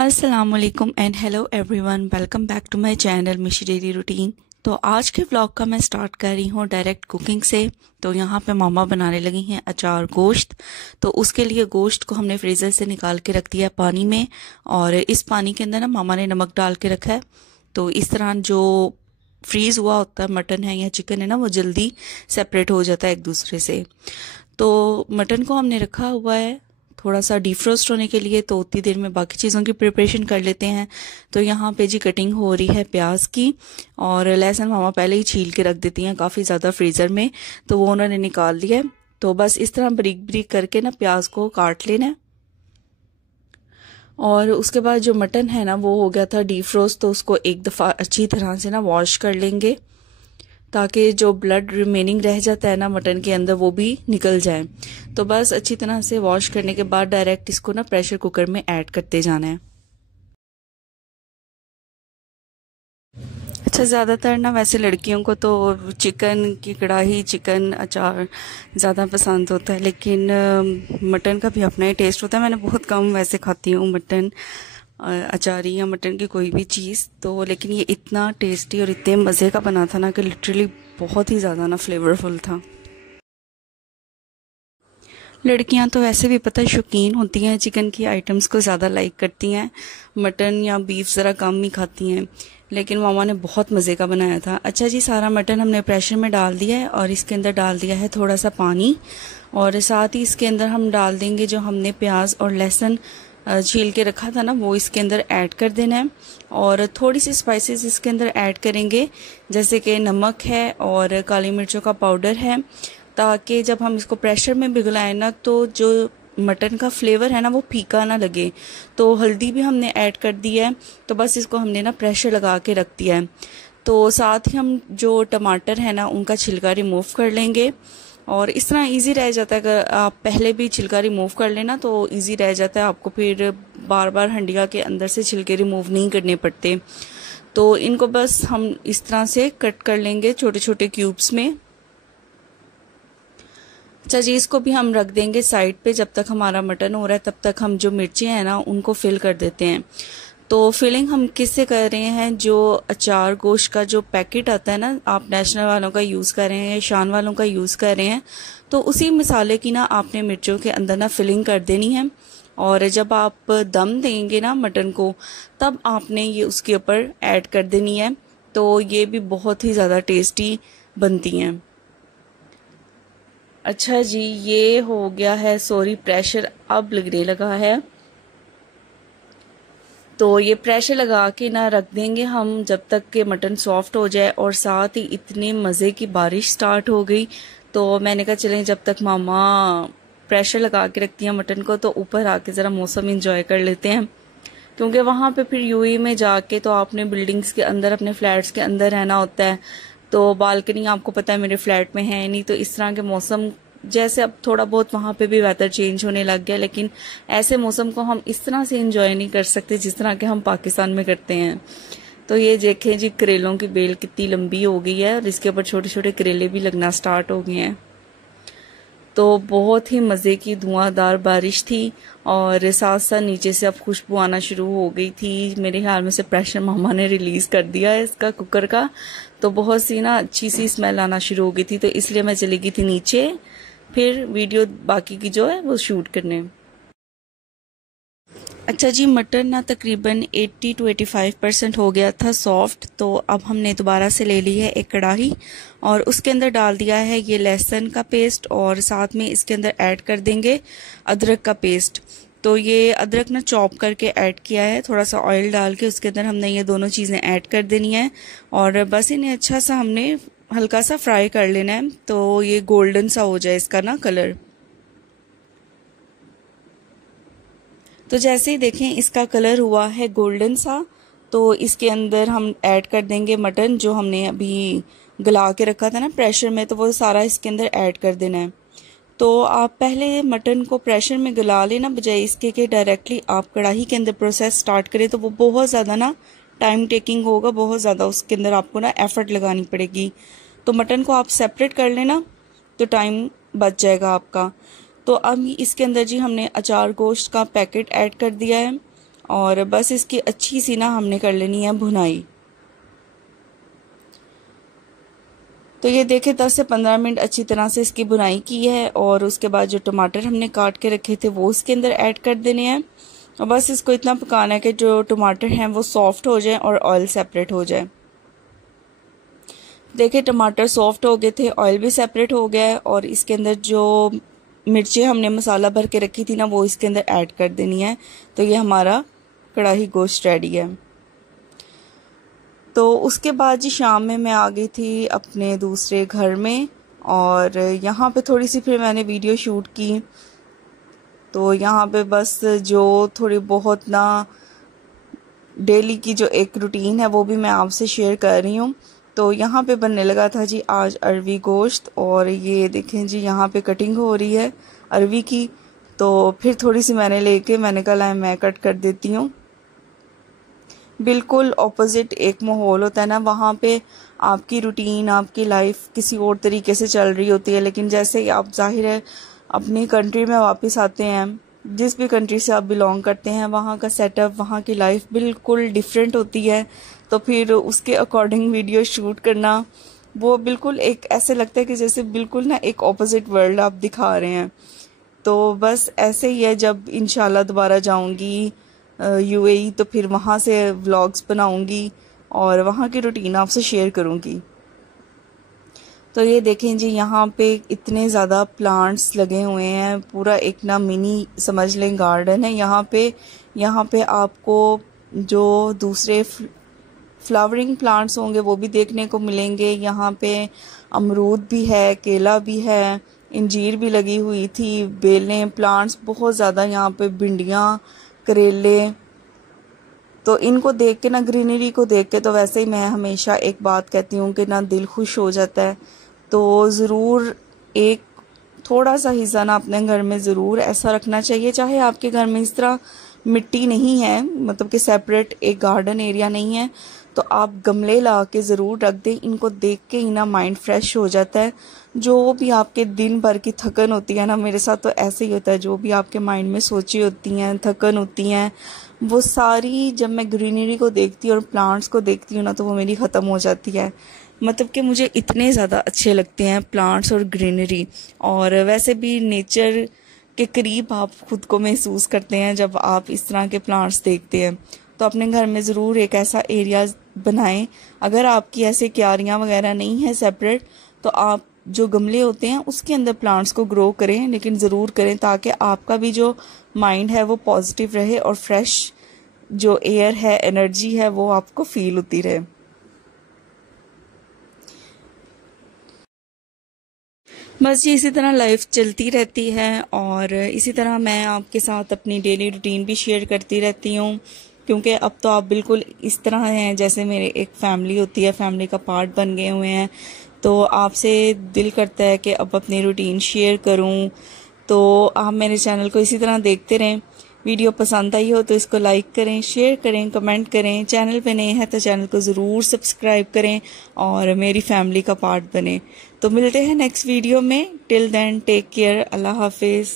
अस्सलामुअलैकुम and hello everyone, welcome back to my channel Mishi daily routine. तो आज के व्लॉग का मैं स्टार्ट कर रही हूँ डायरेक्ट कुकिंग से। तो यहाँ पे मामा बनाने लगी हैं अचार गोश्त। तो उसके लिए गोश्त को हमने फ्रीज़र से निकाल के रख दिया है पानी में, और इस पानी के अंदर ना मामा ने नमक डाल के रखा है। तो इस तरह जो फ्रीज़ हुआ होता है मटन है या चिकन है ना, वो जल्दी सेपरेट हो जाता है एक दूसरे से। तो मटन को हमने रखा हुआ है थोड़ा सा डिफ्रोस्ट होने के लिए, तो उतनी देर में बाकी चीज़ों की प्रिपरेशन कर लेते हैं। तो यहाँ पे जी कटिंग हो रही है प्याज की, और लहसुन मामा पहले ही छील के रख देती हैं काफ़ी ज़्यादा फ्रीज़र में, तो वो उन्होंने निकाल दिया है। तो बस इस तरह ब्रीक ब्रीक करके ना प्याज को काट लेना है। और उसके बाद जो मटन है ना वो हो गया था डिफ्रोस्ट, तो उसको एक दफ़ा अच्छी तरह से ना वॉश कर लेंगे, ताकि जो ब्लड रिमेनिंग रह जाता है ना मटन के अंदर वो भी निकल जाए। तो बस अच्छी तरह से वॉश करने के बाद डायरेक्ट इसको ना प्रेशर कुकर में ऐड करते जाना है। अच्छा, ज़्यादातर ना वैसे लड़कियों को तो चिकन की कढ़ाई, चिकन अचार ज़्यादा पसंद होता है, लेकिन मटन का भी अपना ही टेस्ट होता है। मैंने बहुत कम वैसे खाती हूँ मटन अचारी या मटन की कोई भी चीज़, तो लेकिन ये इतना टेस्टी और इतने मज़े का बना था ना कि लिटरली बहुत ही ज़्यादा ना फ्लेवरफुल था। लड़कियां तो वैसे भी पता शौकीन होती हैं, चिकन की आइटम्स को ज़्यादा लाइक करती हैं, मटन या बीफ ज़रा कम ही खाती हैं। लेकिन मामा ने बहुत मज़े का बनाया था। अच्छा जी, सारा मटन हमने प्रेशर में डाल दिया है और इसके अंदर डाल दिया है थोड़ा सा पानी, और साथ ही इसके अंदर हम डाल देंगे जो हमने प्याज और लहसुन छील के रखा था ना, वो इसके अंदर ऐड कर देना है। और थोड़ी सी स्पाइसेस इसके अंदर ऐड करेंगे, जैसे कि नमक है और काली मिर्चों का पाउडर है, ताकि जब हम इसको प्रेशर में भिगलाएं ना तो जो मटन का फ्लेवर है ना वो फीका ना लगे। तो हल्दी भी हमने ऐड कर दी है। तो बस इसको हमने ना प्रेशर लगा के रख दिया है। तो साथ ही हम जो टमाटर है ना उनका छिलका रिमूव कर लेंगे, और इस तरह इजी रह जाता है। अगर आप पहले भी छिलका रिमूव कर लेना तो इजी रह जाता है, आपको फिर बार बार हंडिया के अंदर से छिलके रिमूव नहीं करने पड़ते। तो इनको बस हम इस तरह से कट कर लेंगे छोटे छोटे क्यूब्स में। अच्छा जी, इसको भी हम रख देंगे साइड पे। जब तक हमारा मटन हो रहा है तब तक हम जो मिर्चें हैं ना उनको फिल कर देते हैं। तो फिलिंग हम किससे कर रहे हैं, जो अचार गोश्त का जो पैकेट आता है ना, आप नेशनल वालों का यूज़ कर रहे हैं या शान वालों का यूज़ कर रहे हैं, तो उसी मसाले की ना आपने मिर्चों के अंदर ना फिलिंग कर देनी है। और जब आप दम देंगे ना मटन को, तब आपने ये उसके ऊपर ऐड कर देनी है। तो ये भी बहुत ही ज़्यादा टेस्टी बनती हैं। अच्छा जी, ये हो गया है, सॉरी प्रेशर अब लगने लगा है। तो ये प्रेशर लगा के ना रख देंगे हम जब तक कि मटन सॉफ्ट हो जाए। और साथ ही इतने मज़े की बारिश स्टार्ट हो गई, तो मैंने कहा चलें जब तक मामा प्रेशर लगा के रखती हैं मटन को, तो ऊपर आके ज़रा मौसम इंजॉय कर लेते हैं। क्योंकि वहाँ पे फिर यूएई में जाके तो आपने बिल्डिंग्स के अंदर, अपने फ्लैट्स के अंदर रहना होता है। तो बालकनी आपको पता है मेरे फ्लैट में है नहीं, तो इस तरह के मौसम, जैसे अब थोड़ा बहुत वहाँ पे भी वेदर चेंज होने लग गया, लेकिन ऐसे मौसम को हम इस तरह से एंजॉय नहीं कर सकते जिस तरह के हम पाकिस्तान में करते हैं। तो ये देखें जी, करेलों की बेल कितनी लंबी हो गई है और इसके ऊपर छोटे छोटे करेले भी लगना स्टार्ट हो गए हैं। तो बहुत ही मज़े की धुआंधार बारिश थी, और साथ साथ नीचे से अब खुशबू आना शुरू हो गई थी। मेरे ख्याल में से प्रेशर मामा ने रिलीज़ कर दिया है इसका, कुकर का। तो बहुत सी ना अच्छी सी स्मेल आना शुरू हो गई थी, तो इसलिए मैं चली गई थी नीचे फिर वीडियो बाकी की जो है वो शूट करने। अच्छा जी, मटन ना तकरीबन 80 to 85% हो गया था सॉफ्ट। तो अब हमने दोबारा से ले ली है एक कढ़ाई, और उसके अंदर डाल दिया है ये लहसुन का पेस्ट, और साथ में इसके अंदर ऐड कर देंगे अदरक का पेस्ट। तो ये अदरक ना चॉप करके ऐड किया है, थोड़ा सा ऑयल डाल के उसके अंदर हमने ये दोनों चीज़ें ऐड कर देनी है, और बस इन्हें अच्छा सा हमने हल्का सा फ्राई कर लेना है, तो ये गोल्डन सा हो जाए इसका ना कलर। तो जैसे ही देखें इसका कलर हुआ है गोल्डन सा, तो इसके अंदर हम ऐड कर देंगे मटन जो हमने अभी गला के रखा था ना प्रेशर में, तो वो सारा इसके अंदर ऐड कर देना है। तो आप पहले मटन को प्रेशर में गला लेना, बजाय इसके कि डायरेक्टली आप कढ़ाई के अंदर प्रोसेस स्टार्ट करें, तो वो बहुत ज़्यादा ना टाइम टेकिंग होगा, बहुत ज़्यादा उसके अंदर आपको ना एफर्ट लगानी पड़ेगी। तो मटन को आप सेपरेट कर लेना, तो टाइम बच जाएगा आपका। तो अब इसके अंदर जी हमने अचार गोश्त का पैकेट ऐड कर दिया है, और बस इसकी अच्छी सी ना हमने कर लेनी है भुनाई। तो ये देखें 10 से 15 मिनट अच्छी तरह से इसकी भुनाई की है और उसके बाद जो टमाटर हमने काट के रखे थे वो इसके अंदर ऐड कर देने हैं और बस इसको इतना पकाना है कि जो टमाटर हैं वो सॉफ्ट हो जाए और ऑयल सेपरेट हो जाए। देखिए टमाटर सॉफ्ट हो गए थे, ऑयल भी सेपरेट हो गया है और इसके अंदर जो मिर्चें हमने मसाला भर के रखी थी ना वो इसके अंदर ऐड कर देनी है। तो ये हमारा कढ़ाई गोश्त रेडी है। तो उसके बाद जी शाम में मैं आ गई थी अपने दूसरे घर में और यहाँ पे थोड़ी सी फिर मैंने वीडियो शूट की। तो यहाँ पे बस जो थोड़ी बहुत ना डेली की जो एक रूटीन है वो भी मैं आपसे शेयर कर रही हूँ। तो यहाँ पे बनने लगा था जी आज अरवी गोश्त और ये देखें जी यहाँ पे कटिंग हो रही है अरवी की। तो फिर थोड़ी सी मैंने कहा मैं कट कर देती हूँ। बिल्कुल ऑपोजिट एक माहौल होता है ना, वहाँ पे आपकी रूटीन आपकी लाइफ किसी और तरीके से चल रही होती है, लेकिन जैसे ही आप जाहिर है अपनी कंट्री में वापस आते हैं, जिस भी कंट्री से आप बिलोंग करते हैं वहाँ का सेटअप वहाँ की लाइफ बिल्कुल डिफरेंट होती है। तो फिर उसके अकॉर्डिंग वीडियो शूट करना वो बिल्कुल एक ऐसे लगता है कि जैसे बिल्कुल ना एक ऑपोजिट वर्ल्ड आप दिखा रहे हैं। तो बस ऐसे ही है, जब इंशाल्लाह दोबारा जाऊंगी यूएई तो फिर वहाँ से व्लॉग्स बनाऊंगी और वहाँ की रूटीन आपसे शेयर करूंगी। तो ये देखें जी यहाँ पे इतने ज़्यादा प्लांट्स लगे हुए हैं, पूरा एक ना मिनी समझ लें गार्डन है यहाँ पे आपको जो दूसरे फ्लावरिंग प्लांट्स होंगे वो भी देखने को मिलेंगे। यहाँ पे अमरूद भी है, केला भी है, इंजीर भी लगी हुई थी, बेलें, प्लांट्स बहुत ज़्यादा यहाँ पे, भिंडियाँ, करेले। तो इनको देख के ना, ग्रीनरी को देख के तो वैसे ही मैं हमेशा एक बात कहती हूँ कि ना दिल खुश हो जाता है। तो ज़रूर एक थोड़ा सा हिस्सा ना अपने घर में ज़रूर ऐसा रखना चाहिए, चाहे आपके घर में इस तरह मिट्टी नहीं है, मतलब कि सेपरेट एक गार्डन एरिया नहीं है, तो आप गमले ला के ज़रूर रख दें। इनको देख के ही ना माइंड फ्रेश हो जाता है। जो भी आपके दिन भर की थकन होती है ना, मेरे साथ तो ऐसे ही होता है, जो भी आपके माइंड में सोची होती हैं, थकन होती हैं, वो सारी जब मैं ग्रीनरी को देखती हूँ और प्लांट्स को देखती हूँ ना तो वो मेरी ख़त्म हो जाती है। मतलब कि मुझे इतने ज़्यादा अच्छे लगते हैं प्लांट्स और ग्रीनरी। और वैसे भी नेचर के करीब आप खुद को महसूस करते हैं जब आप इस तरह के प्लांट्स देखते हैं। तो अपने घर में ज़रूर एक ऐसा एरिया बनाएं। अगर आपकी ऐसे क्यारियाँ वगैरह नहीं है सेपरेट, तो आप जो गमले होते हैं उसके अंदर प्लांट्स को ग्रो करें, लेकिन ज़रूर करें ताकि आपका भी जो माइंड है वो पॉजिटिव रहे और फ्रेश जो एयर है, एनर्जी है, वो आपको फील होती रहे। बस जी इसी तरह लाइफ चलती रहती है और इसी तरह मैं आपके साथ अपनी डेली रूटीन भी शेयर करती रहती हूँ, क्योंकि अब तो आप बिल्कुल इस तरह हैं जैसे मेरे एक फैमिली होती है, फैमिली का पार्ट बन गए हुए हैं। तो आपसे दिल करता है कि अब अपनी रूटीन शेयर करूँ। तो आप मेरे चैनल को इसी तरह देखते रहें। वीडियो पसंद आई हो तो इसको लाइक करें, शेयर करें, कमेंट करें। चैनल पे नए हैं तो चैनल को ज़रूर सब्सक्राइब करें और मेरी फैमिली का पार्ट बने। तो मिलते हैं नेक्स्ट वीडियो में। टिल देन टेक केयर, अल्लाह हाफिज़।